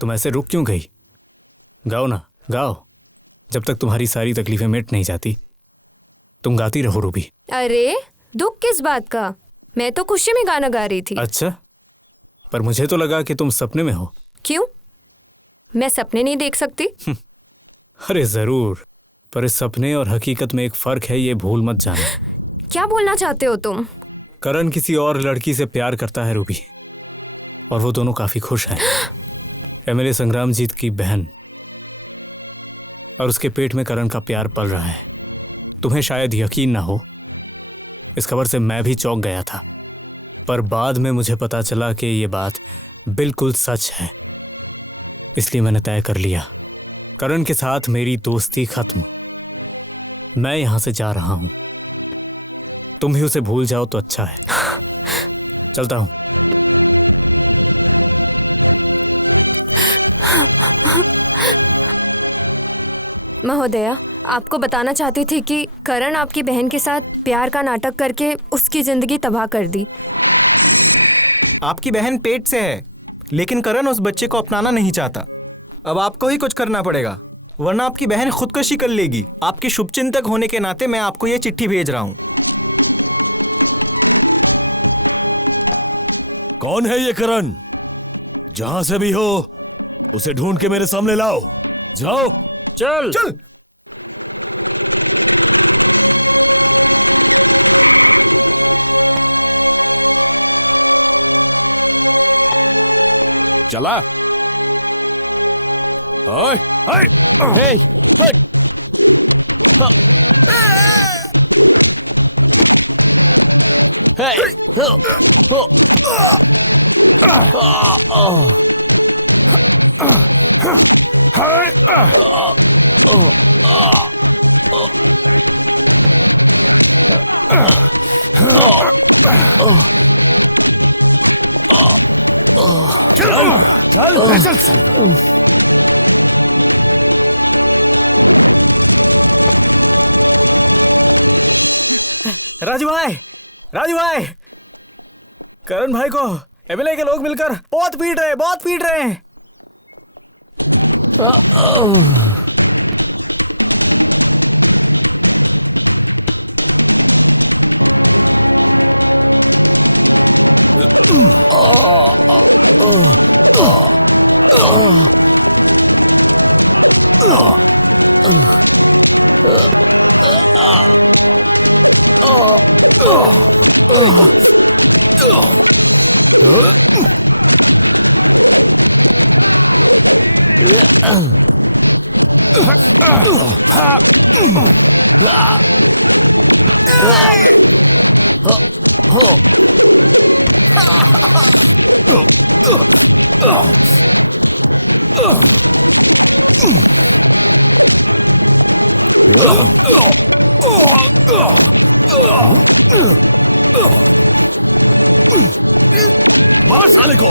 तुम ऐसे रुक क्यों गई? गाओ ना, गाओ। जब तक तुम्हारी सारी तकलीफें मिट नहीं जाती तुम गाती रहो रूबी। अरे दुख किस बात का? मैं तो खुशी में गाना गा रही थी। अच्छा, पर मुझे तो लगा कि तुम सपने में हो। क्यों? मैं सपने नहीं देख सकती? अरे जरूर, पर इस सपने और हकीकत में एक फर्क है, ये भूल मत जाना। क्या बोलना चाहते हो तुम? करण किसी और लड़की से प्यार करता है रूबी, और वो दोनों काफी खुश हैं। एमएलए संग्रामजीत की बहन, और उसके पेट में करण का प्यार पल रहा है। तुम्हें शायद यकीन ना हो, इस खबर से मैं भी चौंक गया था, पर बाद में मुझे पता चला कि ये बात बिल्कुल सच है। इसलिए मैंने तय कर लिया, करण के साथ मेरी दोस्ती खत्म। मैं यहां से जा रहा हूं। तुम भी उसे भूल जाओ तो अच्छा है। चलता हूं। महोदया, आपको बताना चाहती थी कि करण आपकी बहन के साथ प्यार का नाटक करके उसकी जिंदगी तबाह कर दी। आपकी बहन पेट से है, लेकिन करण उस बच्चे को अपनाना नहीं चाहता। अब आपको ही कुछ करना पड़ेगा, वरना आपकी बहन खुदकुशी कर लेगी। आपके शुभचिंतक होने के नाते मैं आपको ये चिट्ठी भेज रहा हूँ। कौन है ये करण? जहां से भी हो उसे ढूंढ के मेरे सामने लाओ। जाओ। चल चल। चला। हाय हाय हे हाय। हे हो। चल चल चल साले का। राजू भाई, राजू भाई, करण भाई को एमएलए के लोग मिलकर बहुत पीट रहे हैं। मार साले को।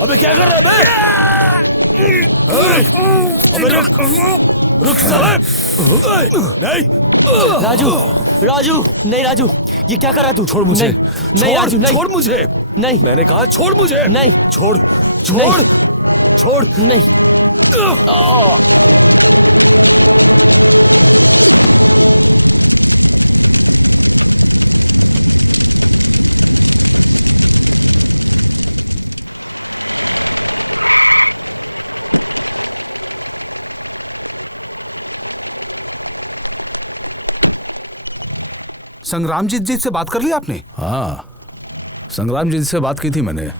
अबे क्या कर रहा है बे? अबे रुक रुक साले। नहीं राजू, राजू, नहीं राजू, ये क्या कर रहा तू? छोड़ मुझे। नहीं राजू, नहीं, छोड़ मुझे। नहीं, मैंने कहा छोड़ मुझे। नहीं, छोड़ छोड़ छोड़। नहीं। संग्रामजीत जी से बात कर ली आपने? हाँ, संग्रामजीत से बात की थी मैंने।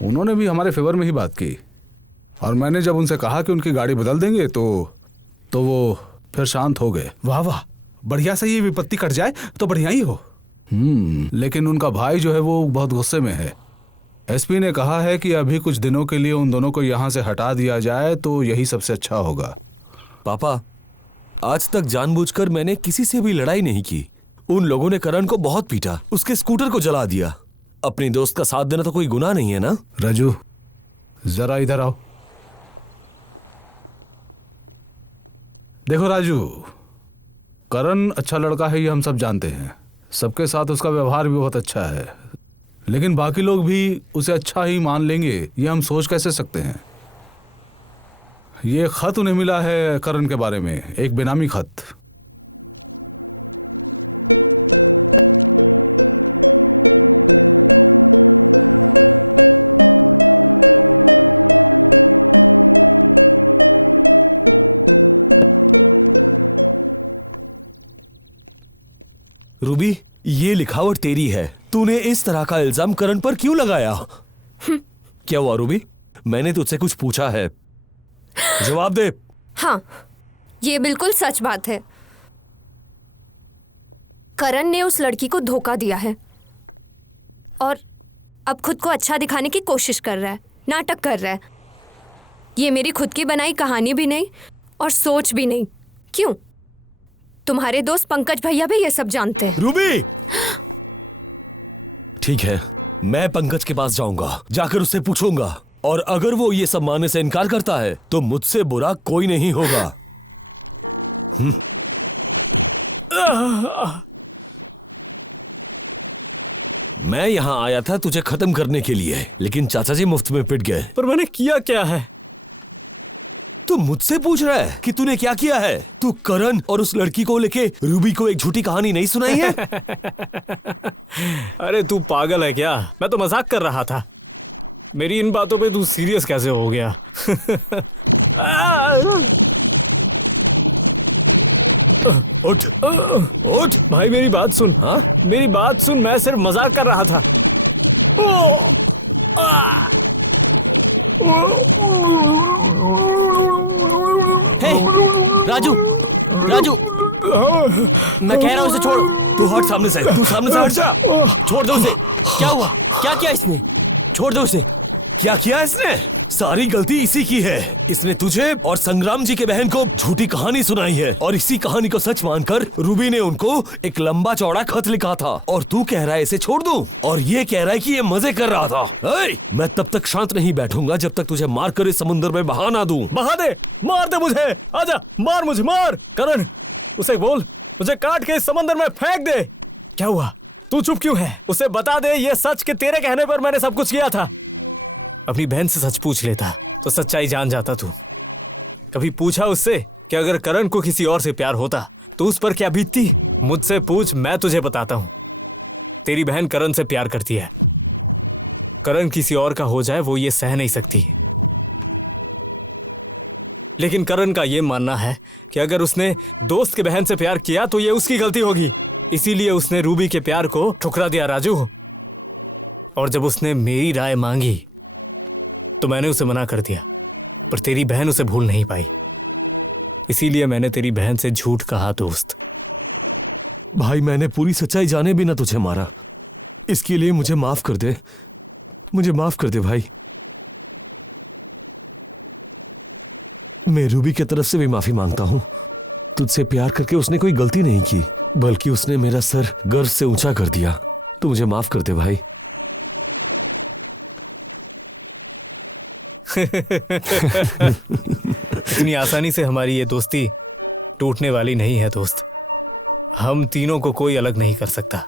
उन्होंने भी हमारे फेवर में ही बात की, और मैंने जब उनसे कहा कि उनकी गाड़ी बदल देंगे तो वो फिर शांत हो गए। वाह वाह, बढ़िया से ये विपत्ति कट जाए तो बढ़िया ही हो। लेकिन उनका भाई जो है वो बहुत गुस्से में है। एसपी ने कहा है कि अभी कुछ दिनों के लिए उन दोनों को यहाँ से हटा दिया जाए तो यही सबसे अच्छा होगा। पापा, आज तक जानबूझकर मैंने किसी से भी लड़ाई नहीं की। उन लोगों ने करण को बहुत पीटा, उसके स्कूटर को जला दिया। अपनी दोस्त का साथ देना तो कोई गुनाह नहीं है ना? राजू, जरा इधर आओ। देखो राजू, करण अच्छा लड़का है ये हम सब जानते हैं, सबके साथ उसका व्यवहार भी बहुत अच्छा है, लेकिन बाकी लोग भी उसे अच्छा ही मान लेंगे ये हम सोच कैसे सकते हैं। ये खत उन्हें मिला है करण के बारे में, एक बेनामी खत। रूबी, ये लिखावट तेरी है। तूने इस तरह का इल्जाम करण पर क्यों लगाया? क्या हुआ रूबी? मैंने तुझसे कुछ पूछा है, जवाब दे। हाँ, ये बिल्कुल सच बात है। करण ने उस लड़की को धोखा दिया है और अब खुद को अच्छा दिखाने की कोशिश कर रहा है, नाटक कर रहा है। ये मेरी खुद की बनाई कहानी भी नहीं और सोच भी नहीं। क्यों? तुम्हारे दोस्त पंकज भैया भी ये सब जानते हैं। रूबी, ठीक है, मैं पंकज के पास जाऊंगा, जाकर उससे पूछूंगा, और अगर वो ये सब मानने से इनकार करता है तो मुझसे बुरा कोई नहीं होगा। मैं यहां आया था तुझे खत्म करने के लिए, लेकिन चाचा जी मुफ्त में पिट गए। पर मैंने किया क्या है? तू मुझसे पूछ रहा है कि तूने क्या किया है? तू करण और उस लड़की को लेके रूबी को एक झूठी कहानी नहीं सुनाई है? अरे तू पागल है क्या? मैं तो मजाक कर रहा था। मेरी इन बातों पे तू सीरियस कैसे हो गया? उठ उठ भाई मेरी बात सुन। हाँ, मेरी बात सुन, मैं सिर्फ मजाक कर रहा था। हे, राजू, राजू, मैं कह रहा हूं उसे छोड़। तू हट सामने से, तू सामने से हट जा। छोड़ दो उसे। क्या हुआ? क्या किया इसने? छोड़ दो उसे। क्या किया इसने? सारी गलती इसी की है। इसने तुझे और संग्राम जी के बहन को झूठी कहानी सुनाई है, और इसी कहानी को सच मानकर रूबी ने उनको एक लंबा चौड़ा खत लिखा था, और तू कह रहा है इसे छोड़ दूं, और ये कह रहा है कि ये मजे कर रहा था। मैं तब तक शांत नहीं बैठूंगा जब तक तुझे मार कर इस समुद्र में बहा ना दूं। बहा दे, मार दे मुझे, आजा, मार मुझे, मार। करण, उसे बोल मुझे काट के इस समंदर में फेंक दे। क्या हुआ? तू चुप क्यों है? उसे बता दे ये सच कि तेरे कहने पर मैंने सब कुछ किया था। अपनी बहन से सच पूछ लेता तो सच्चाई जान जाता तू। कभी पूछा उससे कि अगर करण को किसी और से प्यार होता तो उस पर क्या बीतती? मुझसे पूछ, मैं तुझे बताता हूं। तेरी बहन करण से प्यार करती है। करण किसी और का हो जाए वो ये सह नहीं सकती। लेकिन करण का ये मानना है कि अगर उसने दोस्त के बहन से प्यार किया तो ये उसकी गलती होगी, इसीलिए उसने रूबी के प्यार को ठुकरा दिया राजू। और जब उसने मेरी राय मांगी तो मैंने उसे मना कर दिया, पर तेरी बहन उसे भूल नहीं पाई, इसीलिए मैंने तेरी बहन से झूठ कहा। दोस्त भाई, मैंने पूरी सच्चाई जाने बिना तुझे मारा, इसके लिए मुझे माफ कर दे, मुझे माफ कर दे भाई। मैं रूबी की तरफ से भी माफी मांगता हूं। तुझसे प्यार करके उसने कोई गलती नहीं की, बल्कि उसने मेरा सर गर्व से ऊंचा कर दिया। तू मुझे माफ कर दे भाई। इतनी आसानी से हमारी ये दोस्ती टूटने वाली नहीं है दोस्त। हम तीनों को कोई अलग नहीं कर सकता।